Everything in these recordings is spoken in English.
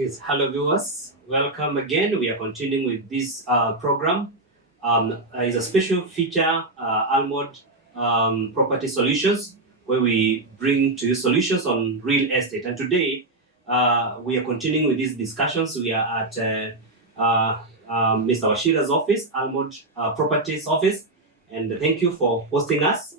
Yes, hello viewers. Welcome again. We are continuing with this program. It's a special feature, Almond Property Solutions, where we bring to you solutions on real estate. And today, we are continuing with these discussions. We are at Mr. Washira's office, Almond Properties office. And thank you for hosting us.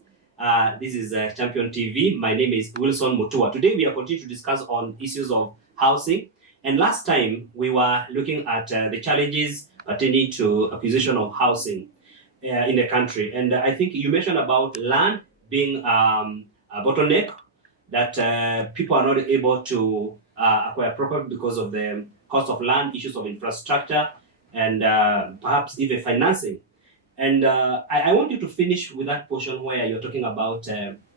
This is Champion TV. My name is Wilson Mutua. Today, we are continuing to discuss on issues of housing. And last time we were looking at the challenges pertaining to acquisition of housing in the country. And I think you mentioned about land being a bottleneck, that people are not able to acquire property because of the cost of land, issues of infrastructure, and perhaps even financing. And I want you to finish with that portion where you're talking about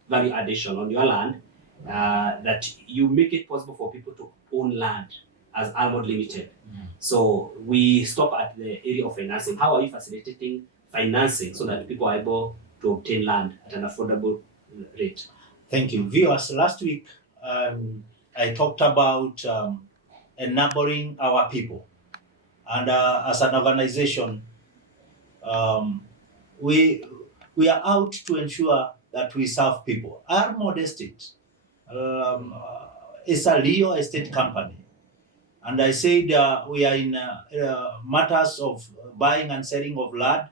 value addition on your land, that you make it possible for people to own land as Almond Limited. So we stop at the area of financing. How are you facilitating financing so that people are able to obtain land at an affordable rate? Thank you. Viewers, last week I talked about enabling our people. And as an organization, we are out to ensure that we serve people. Almond Estate is a real estate company. And I said we are in matters of buying and selling of land.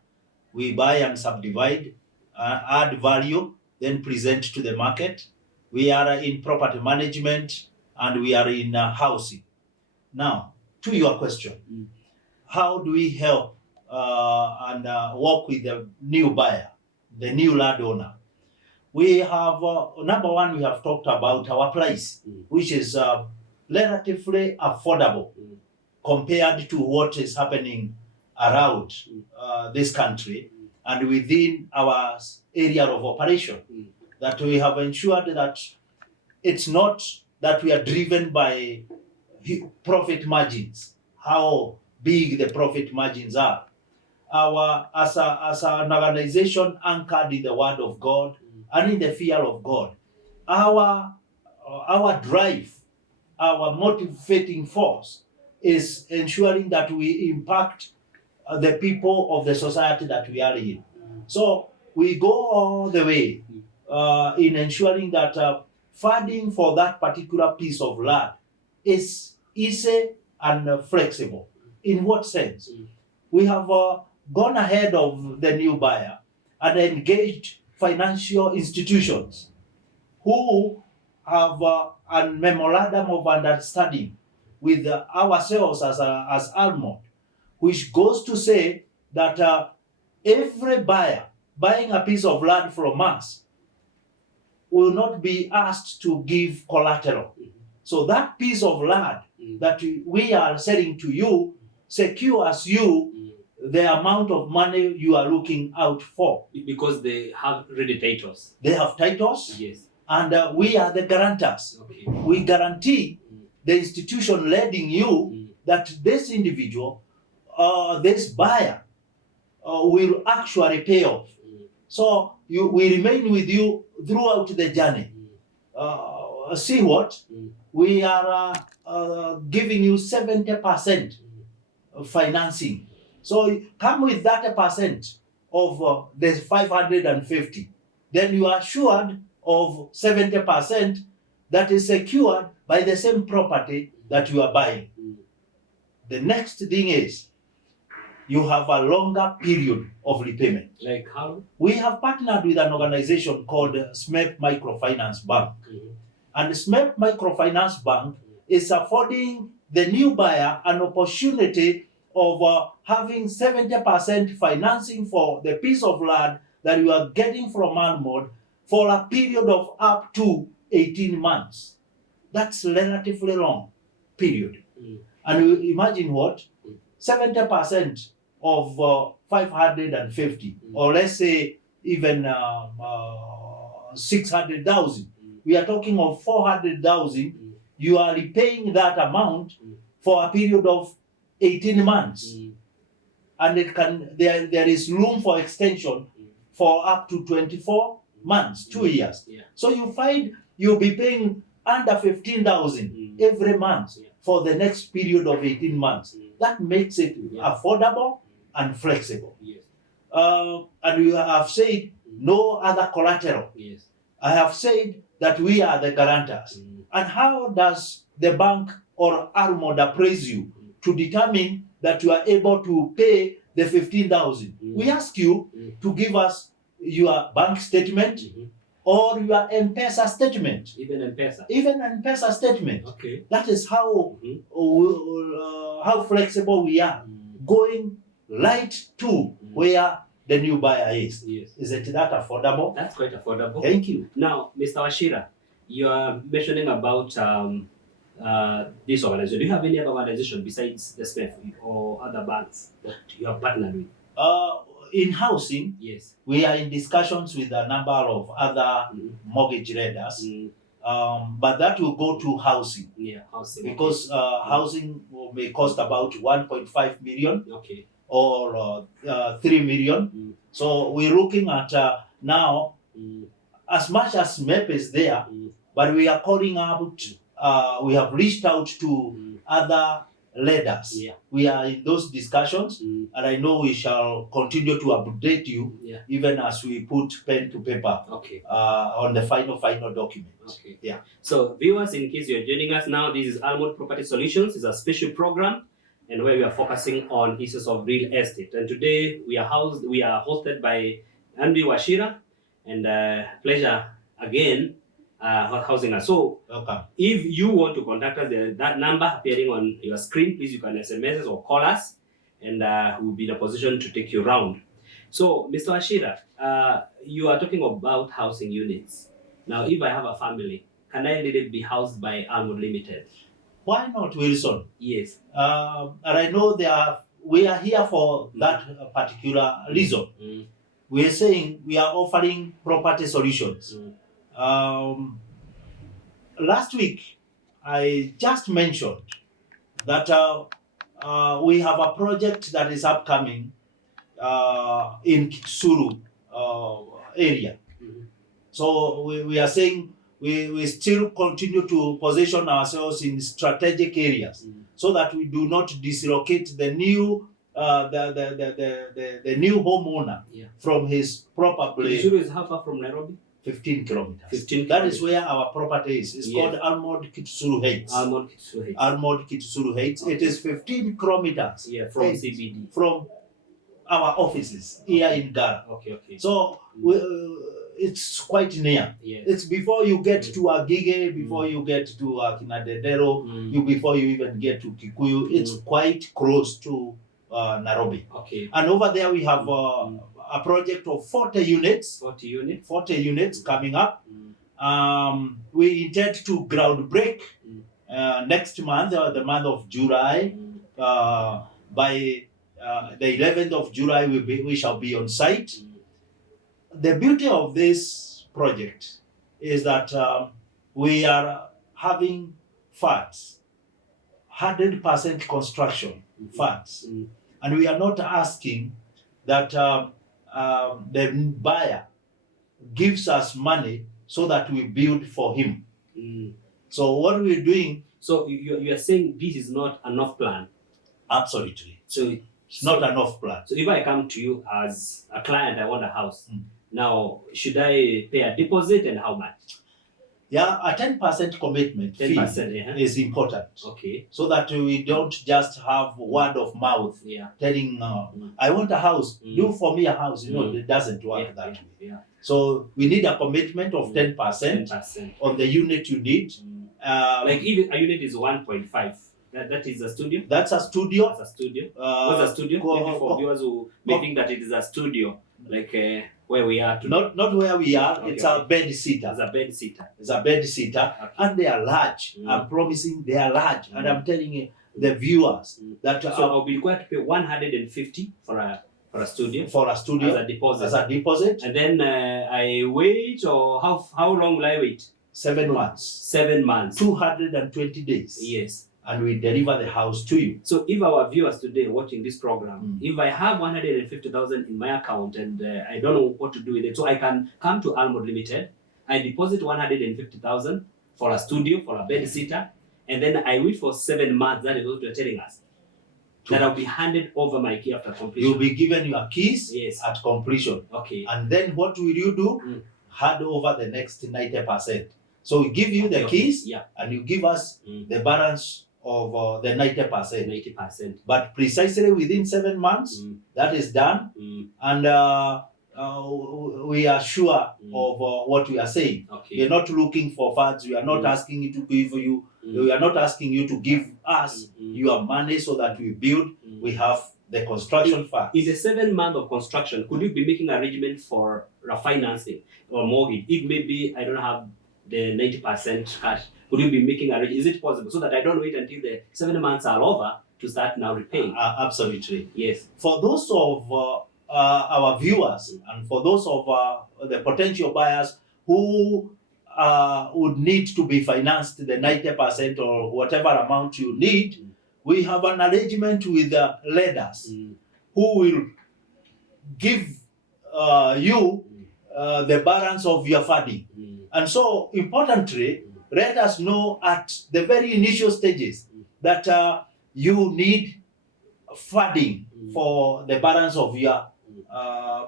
We buy and subdivide, add value, then present to the market. We are in property management and we are in housing. Now, to your question, how do we help and work with the new buyer, the new landowner? We have, number one, we have talked about our price, which is relatively affordable compared to what is happening around this country and within our area of operation. That we have ensured that it's not that we are driven by profit margins, how big the profit margins are. As an organization anchored in the word of God and in the fear of God, our drive, our motivating force is ensuring that we impact the people of the society that we are in. So we go all the way in ensuring that funding for that particular piece of land is easy and flexible. In what sense? We have gone ahead of the new buyer and engaged financial institutions who have a memorandum of understanding with ourselves as Almond, which goes to say that every buyer buying a piece of land from us will not be asked to give collateral. So that piece of land that we are selling to you secures you the amount of money you are looking out for. Because they have ready titles. They have titles. Yes. And we are the guarantors. Okay. We guarantee the institution lending you that this individual, this buyer, will actually pay off. So we remain with you throughout the journey. See what? We are giving you 70% financing. So come with that percent of the 550. Then you are assured of 70% that is secured by the same property that you are buying. The next thing is you have a longer period of repayment. Like how? We have partnered with an organization called SMEP Microfinance Bank. And SMEP Microfinance Bank is affording the new buyer an opportunity of having 70% financing for the piece of land that you are getting from Almond for a period of up to 18 months. That's relatively long period. And you imagine what? 70% of 550, or let's say even 600,000. We are talking of 400,000. You are repaying that amount for a period of 18 months. And there is room for extension for up to 24 months, 2 years. So you find you'll be paying under 15,000 every month for the next period of 18 months. That makes it Yeah. affordable and flexible. Yes. And you have said no other collateral. Yes. I have said that we are the guarantors. And how does the bank or Almond appraise you to determine that you are able to pay the 15,000? We ask you to give us your bank statement or your M-Pesa statement. Even M-Pesa. Even M-Pesa statement. Okay. That is how flexible we are, going right to where the new buyer is. Yes. Isn't that affordable? That's quite affordable. Thank you. Now, Mr. Washira, you are mentioning about this organization. Do you have any other organization besides the SMEF or other banks that you have partnered with? In housing, Yes. we are in discussions with a number of other mortgage lenders, but that will go to housing. Yeah, housing. Because housing may cost about 1.5 million. Okay. Or 3 million. So we're looking at now, as much as MEP is there, but we are calling out, we have reached out to other lenders. Yeah. We are in those discussions, and I know we shall continue to update you even as we put pen to paper on the final document. Okay. Yeah. So viewers, in case you're joining us now, this is Almond Property Solutions. It's a special program and where we are focusing on issues of real estate. And today we are hosted by Andy Washira, and pleasure again housing us. So welcome. If you want to contact us, that number appearing on your screen, please you can SMS us or call us, and we'll be in a position to take you around. So Mr. Washira, you are talking about housing units. Now, if I have a family, can I really be housed by Almond Limited? Why not, Wilson? Yes. And I know we are here for that particular reason. We are saying we are offering property solutions. Last week, I just mentioned that we have a project that is upcoming in Kitsuru area. So we are saying we still continue to position ourselves in strategic areas so that we do not dislocate the new the new homeowner from his property. Kitsuru is how far from Nairobi? 15 kilometers. 15 That is where our property is. It's called Almond Kitsuru Heights. Almond Kitsuru Heights. Almond Kitsuru Heights. It is 15 kilometers from CBD. From our offices here in Gara. Okay. So it's quite near. Yes. It's before you get to Agige, before you get to Kinadedero, before you even get to Kikuyu. It's quite close to Nairobi. Okay. And over there we have a project of 40 units. 40 units coming up. We intend to ground break next month, the month of July. By the 11th of July, we shall be on site. The beauty of this project is that we are having funds, 100% construction funds, and we are not asking that the buyer gives us money so that we build for him. So what we're doing... So you are saying this is not an off-plan? Absolutely. So it's not an off-plan. So if I come to you as a client, I want a house. Now, should I pay a deposit and how much? Yeah, a 10% commitment 10%, fee is important. Okay. So that we don't just have word of mouth telling, I want a house, do for me a house. You know, it doesn't work that way. Yeah. So we need a commitment of 10% on the unit you need. Like even a unit is 1.5. That is a studio? That's a studio. That's a studio. What's a studio? Maybe for viewers who may think that it is a studio, like where we are today. Not where we are. Okay, it's a bed sitter. It's a bed sitter. It's a bed sitter, and they are large. I'm promising they are large, and I'm telling you, the viewers that so I'll be required to pay 150 for a studio. For a studio as a deposit. As a deposit, and then I wait, or how long will I wait? 7 months. 7 months. 220 days. Yes. And we deliver the house to you. So if our viewers today watching this program, if I have 150,000 in my account and I don't know what to do with it, so I can come to Almond Limited, I deposit 150,000 for a studio, for a bed sitter, and then I wait for 7 months, that is what you're telling us, that I'll be handed over my key after completion. You'll be given your keys Yes. at completion. Okay. And then what will you do? Hand over the next 90%. So we give you the keys, Yeah. and you give us the balance of the 90%. 90%. But precisely within 7 months, that is done, and we are sure of what we are saying. Okay. We are not looking for funds. We are not asking you to give you. We are not asking you to give us your money so that we build. We have the construction funds. In the 7 months of construction, could you be making arrangement for refinancing or mortgage? If maybe I don't have the 90% cash, could you be making arrangement? Is it possible so that I don't wait until the 7 months are over to start now repaying? Absolutely. Yes. For those of our viewers and for those of the potential buyers who would need to be financed the 90% or whatever amount you need, we have an arrangement with the lenders who will give you the balance of your funding. And so, importantly, let us know at the very initial stages that you need funding for the balance of your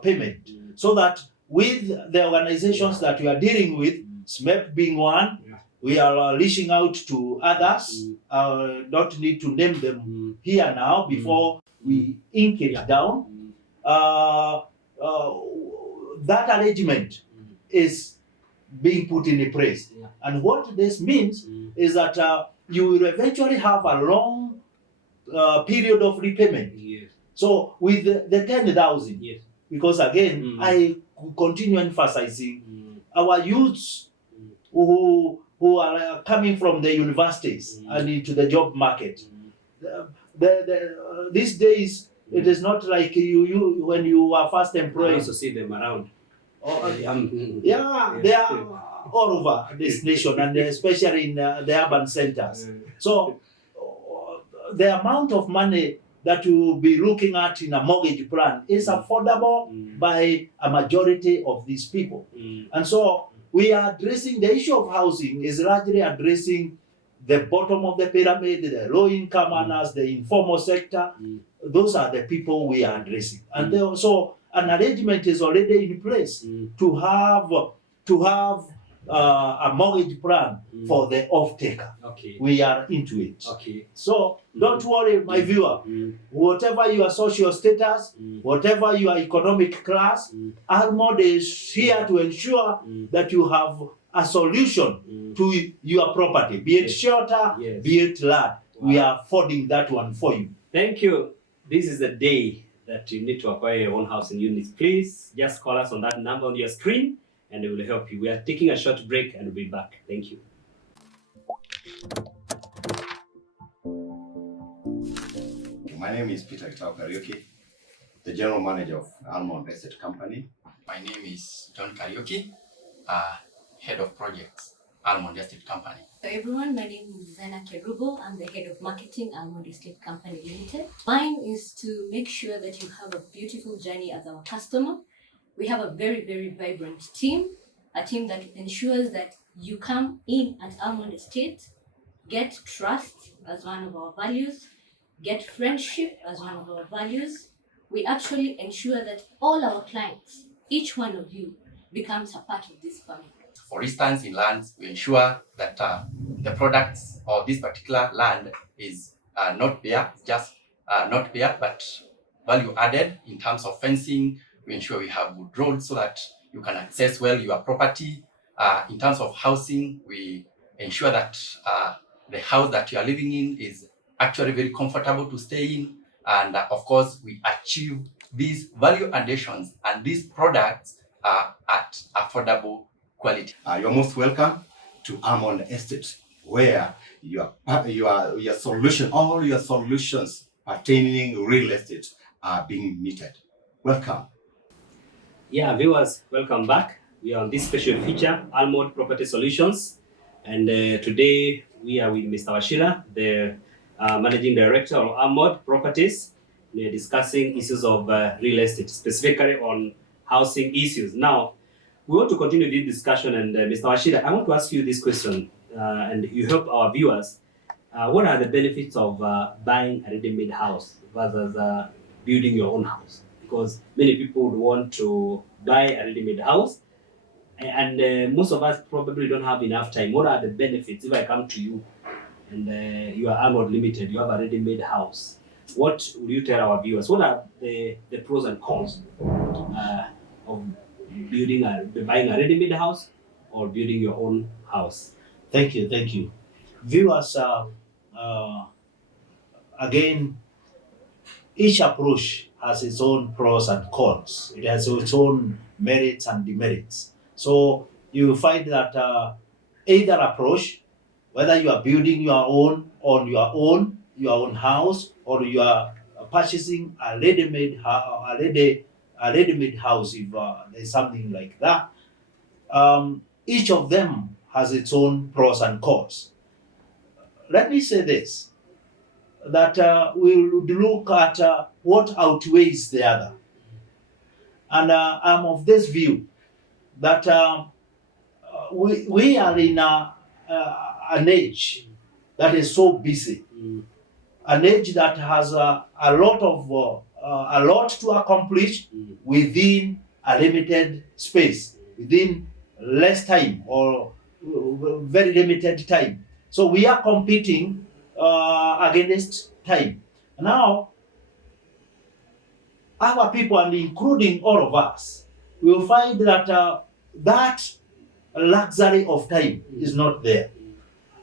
payment, so that with the organizations that we are dealing with, SMEP being one, we are reaching out to others. Don't need to name them here now before we ink it down. That arrangement is being put in place. And what this means is that you will eventually have a long period of repayment. Yes. So with the 10,000, Yes. because again, I continue emphasizing our youths who are coming from the universities and into the job market. These days, it is not like you when you were first employed. I also see them around. Yeah, they are all over this nation, and especially in the urban centers. So the amount of money that you will be looking at in a mortgage plan is affordable by a majority of these people. And so we are addressing the issue of housing is largely addressing the bottom of the pyramid, the low income earners, the informal sector. Those are the people we are addressing. And so an arrangement is already in place to have a mortgage plan for the off-taker. Okay. We are into it. Okay. So don't worry, my viewer. Whatever your social status, whatever your economic class, Almond is here to ensure that you have a solution to your property, be it shelter, be it land. We are affording that one for you. Thank you. This is the day that you need to acquire your own housing units. Please just call us on that number on your screen and we will help you. We are taking a short break and we'll be back. Thank you. My name is Peter Karaoke, the General Manager of Almond Estate Company. My name is John Karaoke, Head of Projects, Almond Estate Company. Hello everyone, my name is Zena Kerubo. I'm the Head of Marketing, Almond Estate Company Limited. Mine is to make sure that you have a beautiful journey as our customer. We have a very, very vibrant team, a team that ensures that you come in at Almond Estate, get trust as one of our values, get friendship as one of our values. We actually ensure that all our clients, each one of you, becomes a part of this family. For instance, in lands, we ensure that the products of this particular land is not bare, just not bare, but value added in terms of fencing. We ensure we have good roads so that you can access well your property. In terms of housing, we ensure that the house that you are living in is actually very comfortable to stay in. And of course, we achieve these value additions and these products at affordable quality. You're most welcome to Almond Estate, where your solution, all your solutions pertaining real estate are being meted. Welcome. Yeah, viewers, welcome back. We are on this special feature, Almond Property Solutions. And today we are with Mr. Wachira, the Managing Director of Almond Properties. We are discussing issues of real estate, specifically on housing issues. Now, we want to continue this discussion, and Mr. Wachira, I want to ask you this question, and you help our viewers. what are the benefits of buying a ready-made house versus building your own house? Because many people would want to buy a ready-made house, and most of us probably don't have enough time. What are the benefits if I come to you and you are Almond Limited, you have a ready-made house? What would you tell our viewers? What are the pros and cons of buying a ready-made house or building your own house? Thank you. Viewers, again, each approach has its own pros and cons. It has its own merits and demerits. So you find that either approach, whether you are building your own on your own house, or you are purchasing a ready-made house, if there's something like that, each of them has its own pros and cons. Let me say this, that we would look at what outweighs the other. And I'm of this view that we are in an age that is so busy, an age that has a lot to accomplish within a limited space, within less time or very limited time. So we are competing against time. Now, our people, and including all of us, will find that that luxury of time is not there.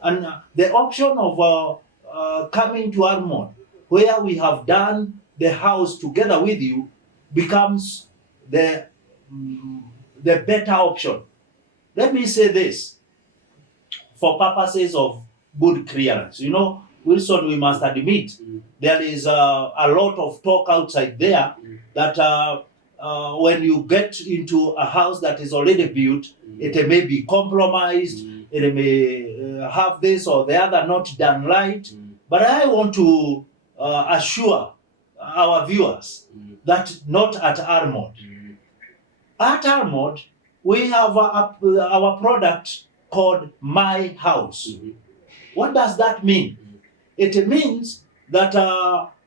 And the option of coming to Almond, where we have done the house together with you, becomes the better option. Let me say this, for purposes of good clearance. You know, Wilson, we must admit, there is a lot of talk outside there that when you get into a house that is already built, it may be compromised, it may have this or the other not done right. But I want to assure our viewers that not at Almond. At Almond, we have our product called My House. What does that mean? It means that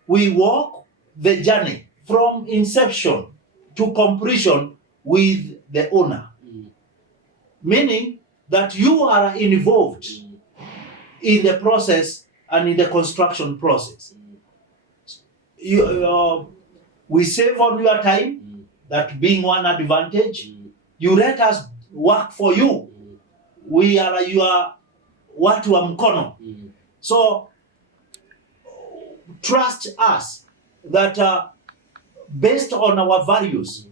we walk the journey from inception to completion with the owner. Meaning that you are involved in the process and in the construction process. We save on your time, that being one advantage. You let us work for you. We are your watu wa mkono. So trust us that based on our values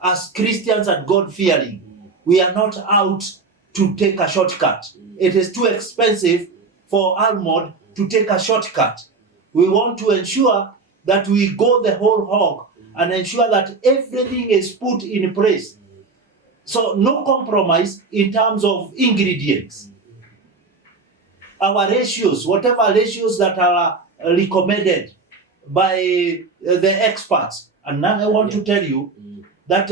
as Christians and God-fearing, we are not out to take a shortcut. It is too expensive for Almond to take a shortcut. We want to ensure that we go the whole hog and ensure that everything is put in place. So no compromise in terms of ingredients. Our ratios, whatever ratios that are recommended by the experts. And now I want to tell you that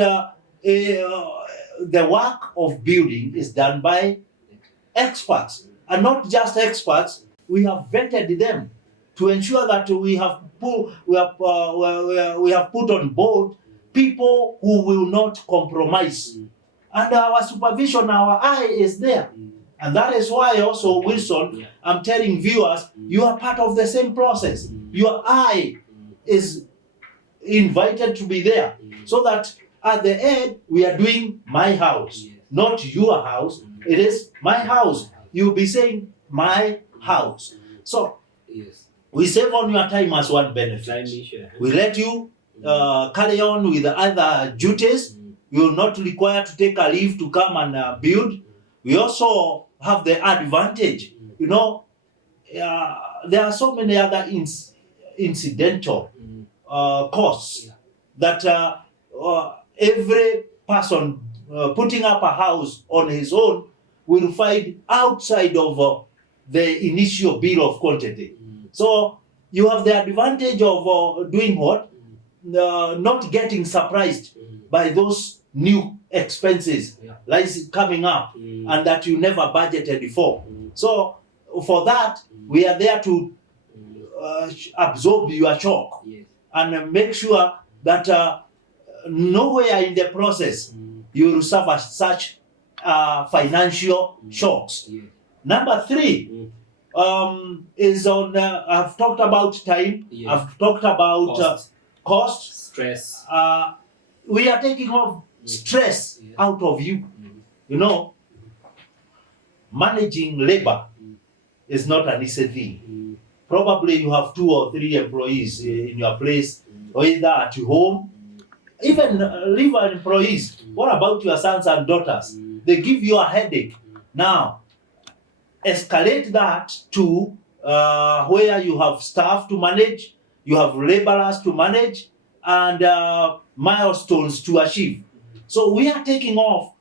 the work of building is done by experts, and not just experts. We have vetted them to ensure that we have put on board people who will not compromise. And our supervision, our eye is there. And that is why also, Wilson, I'm telling viewers, you are part of the same process. Your eye is invited to be there, so that at the end, we are doing my house, not your house. It is my house. You'll be saying my house. So we save on your time as one benefit. We let you carry on with other duties. You will not require to take a leave to come and build. We also have the advantage, you know, there are so many other incidental costs that every person putting up a house on his own will find outside of the initial bill of quantity. So you have the advantage of doing what? Not getting surprised by those new expenses like coming up and that you never budgeted before. So for that, we are there to absorb your shock Yes. and make sure that nowhere in the process you will suffer such financial shocks. Yes. Number 3 is on, I've talked about time, Yes. I've talked about cost. Stress. We are taking off stress out of you. You know, managing labor is not an easy thing. Probably you have 2 or 3 employees in your place, or either at home. Even leave employees. What about your sons and daughters? They give you a headache. Now, escalate that to where you have staff to manage, you have laborers to manage, and milestones to achieve. So we are taking off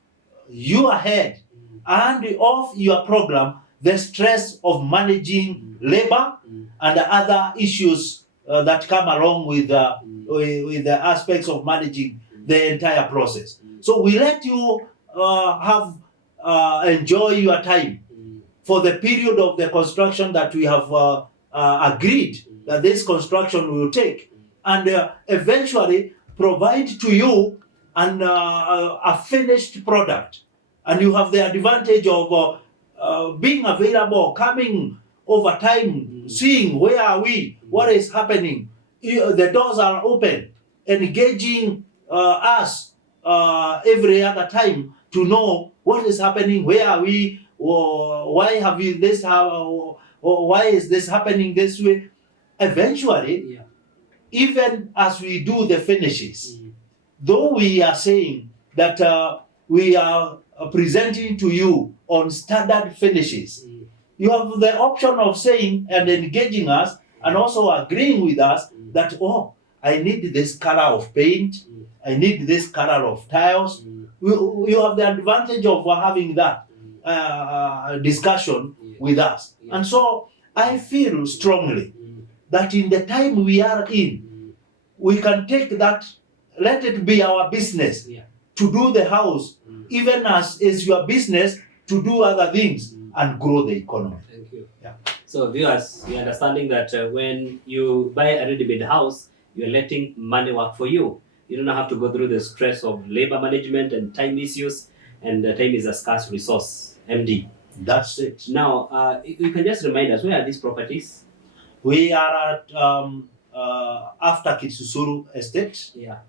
your head and off your program the stress of managing labor and other issues that come along with the aspects of managing the entire process. So we let you enjoy your time for the period of the construction that we have agreed that this construction will take, and eventually provide to you a finished product. And you have the advantage of being available, coming over time, seeing where are we, what is happening. The doors are open, engaging us every other time to know what is happening, where are we, or why have you this, or why is this happening this way. Eventually, even as we do the finishes, though we are saying that we are presenting to you on standard finishes, you have the option of saying and engaging us and also agreeing with us that, oh, I need this color of paint, I need this color of tiles. You have the advantage of having that discussion with us. And so I feel strongly that in the time we are in, we can take that, let it be our business to do the house, even as is your business to do other things and grow the economy. Thank you. Yeah. So viewers, you're understanding that when you buy a ready-made house, you're letting money work for you. You don't have to go through the stress of labor management and time issues, and time is a scarce resource. MD. That's it. Now, you can just remind us, where are these properties? We are at after Kitsusuru Estate. Yeah.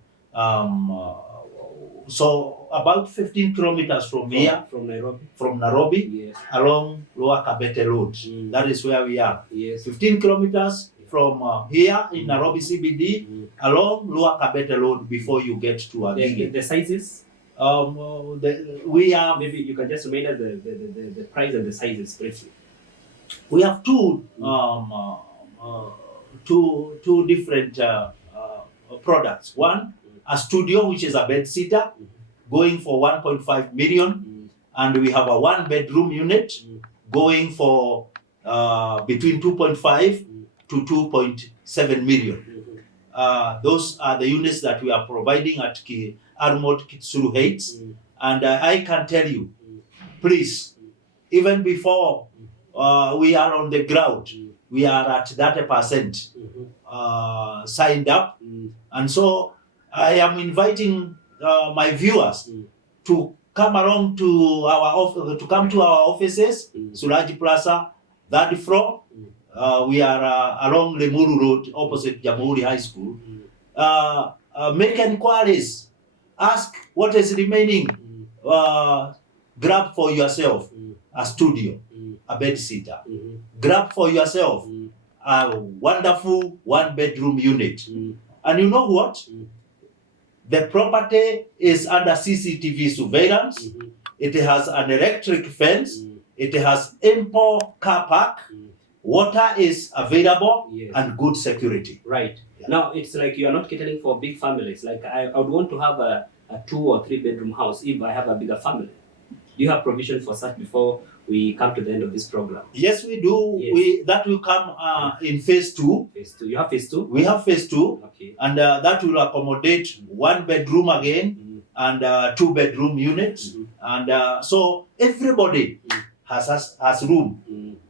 So about 15 kilometers from here, From Nairobi. from Nairobi, Yes. along Lower Kabete Road. That is where we are. Yes. 15 kilometers from here in Nairobi CBD, along Lower Kabete Road before you get to Agigi. The sizes? We are. Maybe you can just remind us the price and the sizes briefly. We have two different products. One, a studio, which is a bed sitter, going for 1.5 million, and we have a 1-bedroom unit going for between 2.5 to 2.7 million. Those are the units that we are providing at Almond Kitsuru Heights, and I can tell you, please, even before we are on the ground, we are at 30% signed up, and so I am inviting my viewers to come along to our offices, Suraji Plaza, 3rd floor. We are along Lemuru Road, opposite Jamhuri High School. Make inquiries, ask what is remaining. Grab for yourself a studio, a bed sitter. Grab for yourself a wonderful 1-bedroom unit. And you know what? The property is under CCTV surveillance. It has an electric fence. It has ample car park. Water is available, and good security. Right. Now, it's like you are not catering for big families. Like I would want to have a 2 or 3 bedroom house if I have a bigger family. Do you have provision for such before we come to the end of this program? Yes, we do. Yes. That will come in phase 2. Phase 2. You have phase 2? We have phase 2. Okay. And that will accommodate 1 bedroom again and 2-bedroom units. And so everybody has room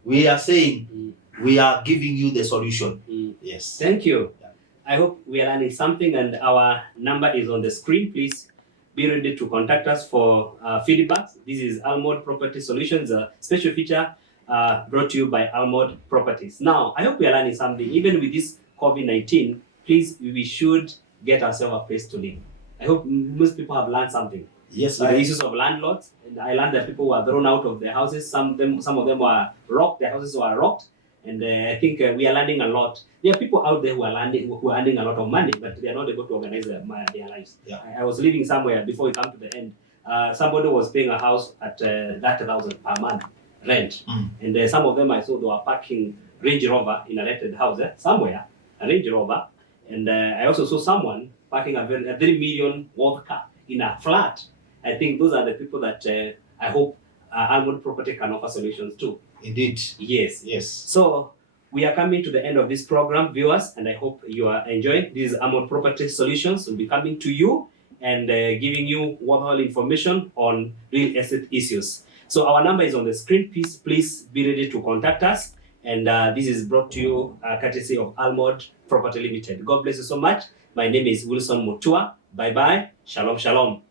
We are saying we are giving you the solution. Yes. Thank you. I hope we are learning something, and our number is on the screen. Please be ready to contact us for feedbacks. This is Almond Property Solutions, a special feature brought to you by Almond Properties. Now, I hope we are learning something. Even with this COVID-19, please, we should get ourselves a place to live. I hope most people have learned something. Yes, The issues of landlords. And I learned that people were thrown out of their houses. Some of them were rocked. Their houses were rocked. And I think we are learning a lot. There are people out there who are earning a lot of money, but they are not able to organize their lives. Yeah. I was living somewhere before we come to the end. Somebody was paying a house at 30,000 per month rent, and some of them I saw they were parking Range Rover in a rented house somewhere, a Range Rover, and I also saw someone parking a 3 million worth car in a flat. I think those are the people that I hope Almond Property can offer solutions to. indeed. Yes. Yes. So we are coming to the end of this program, viewers, and I hope you are enjoying. This is Almond Property Solutions. Will be coming to you and giving you worthwhile information on real estate issues. So our number is on the screen. Please be ready to contact us. And this is brought to you courtesy of Almond Property Limited. God bless you so much. My name is Wilson Mutua. Bye bye. Shalom, shalom.